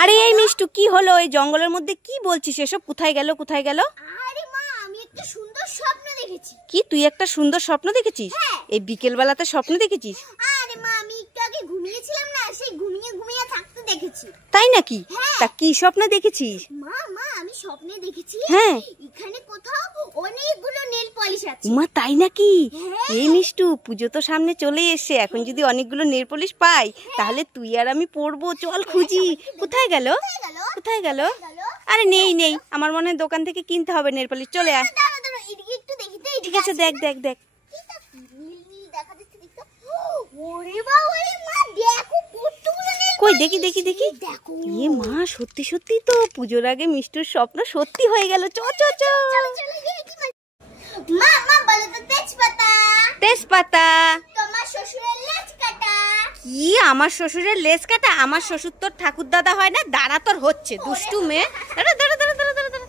আরে এই মিষ্টু, কি হলো? এই জঙ্গলের মধ্যে কি বলছিস এসব? কোথায় গেল কোথায় গেল? আরে মা, আমি একটা সুন্দর স্বপ্ন দেখেছি। কি, তুই একটা সুন্দর স্বপ্ন দেখেছিস? এই বিকেল বেলাতে স্বপ্ন দেখেছিস? আরে মা, আমি একটু আগে ঘুমিয়েছিলাম না, সেই ঘুমিয়ে ঘুমিয়ে থাকতে দেখেছি। তাই নাকি? তা কি স্বপ্ন দেখেছিস? মা মা, আমি স্বপ্নে দেখেছি হ্যাঁ, এখানে কোথাও অনেকগুলো নেল পলিশ আছে। মা তাই নাকি? এই মিষ্টু, পুজো তো সামনে চলে এসেছে, এখন যদি অনেকগুলো নেল পলিশ পাই তাহলে তুই আর আমি পরবো। চল খুঁজি। কোথায় গেল কোথায় গেল? আরে নেই নেই, আমার মনে হয় দোকান থেকে কিনতে হবে নেল পলিশ। চলে আয়। দাঁড়া দাঁড়া, এদিকে একটু দেখি তো। ঠিক আছে, দেখ দেখ দেখ। নীল নীল দেখা যাচ্ছে, দেখো। ওরে বাবা, এই মা দেখো কতগুলো নেল। কই দেখি দেখি দেখি। দেখো। এ মা, সত্যি সত্যি তো পুজোর আগে মিষ্টুর স্বপ্ন সত্যি হয়ে গেল। চ চ চ। মা মা, বলো তো তেজপাতা। তেজপাতা? তোমার শ্বশুরের লেজ কাটা। কি আমার শ্বশুরের লেজ কাটা? আমার শ্বশুর তোর ঠাকুর দাদা হয় না? দাঁড়া, তোর হচ্ছে দুষ্টু মেয়ে। দাঁড়া দাঁড়া দাঁড়া দাঁড়া দাঁড়া দাঁড়া।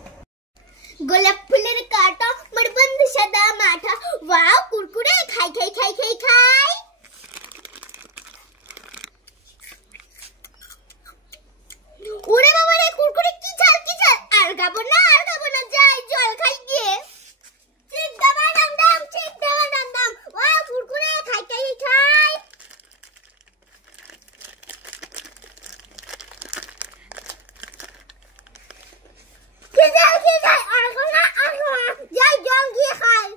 গোলাপ ফুলের কাটা, মোর বন্ধু সাদা মাঠা। ওয়াও, কুরকুরে খাই খাই খাই খাই খাই। ওরে বাবা রে, কুরকুরে কি ঝাল কি ঝাল। আর খাবো না আর খাবো না, যাই জল খাই গিয়ে। ঠিক দাবা ডাম ডাম, ঠিক দাবা ডাম ডাম। ওয়াও, কুরকুরে খাই খাই খাই। কি ঝাল কি ঝাল। আর খাবো না আর খাবো না, যাই জল গিয়ে খাই।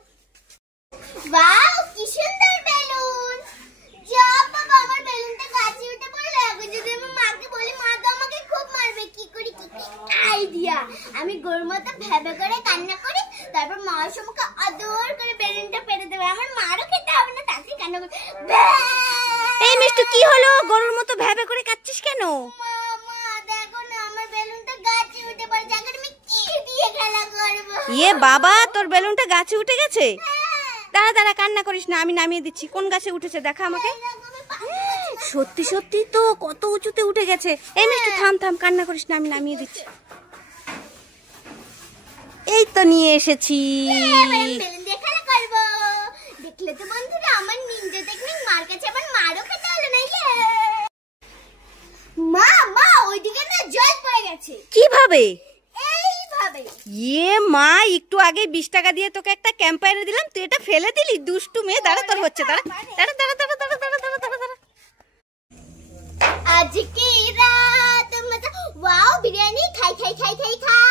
ওয়াও, কি সুন্দর বেলুন। যা বাবা, আমার বেলুনটা গাছে উঠে পড়ে লাগবে। যদি আমি মাকে বলি, মা তো আমাকে খুব মারবে। কি করি কি আইডিয়া। আমি গরুর মতো ভেবে করে কান্না করি, তারপর মার সম্মুখে আদর করে বেলুনটা পেরে দেবে। আমার মারও খেতে হবে না, তাতে কান্না করে। এই মিষ্টু, কি হলো? গরুর মতো ভ্যাবে করে কাচ্ছিস কেন? মা মা, দেখো না, আমার বেলুনটা গাছে উঠে পড়েছে। এখন আমি কি দিয়ে খেলা করবো? ইয়ে বাবা, তোর বেলুনটা গাছে উঠে গেছে? দাঁড়া দাঁড়া, কান্না করিস না, আমি নামিয়ে দিচ্ছি। কোন গাছে উঠেছে দেখা আমাকে। সত্যি সত্যি তো কত উঁচুতে উঠে গেছে। এই মিষ্টু, থাম থাম, কান্না করিস না, আমি নামিয়ে দিচ্ছি। এই তো নিয়ে এসেছি। বেলুন দিয়ে খেলা করবো। দেখলে তো বন্ধুরা, আমার নিনজা টেকনিক মার কাছে আবার মারও খেতে হলো না। মা মা, ওইদিকে না জল পড়ে গেছে। কিভাবে? এইভাবে। ইয়ে মা, একটু আগে 20 টাকা দিয়ে তোকে একটা ক্যাম্পার দিলাম, তুই এটা ফেলে দিলি? দুষ্টু মেয়ে। দাঁড়া, তোর হচ্ছে। দাঁড়া দাঁড়া দাঁড়া দাঁড়া দাঁড়া দাঁড়া দাঁড়া দাঁড়া দাঁড়া। আজকে রাত মজা। ওয়াও, বিরিয়ানি খাই খাই খাই খাই খাই।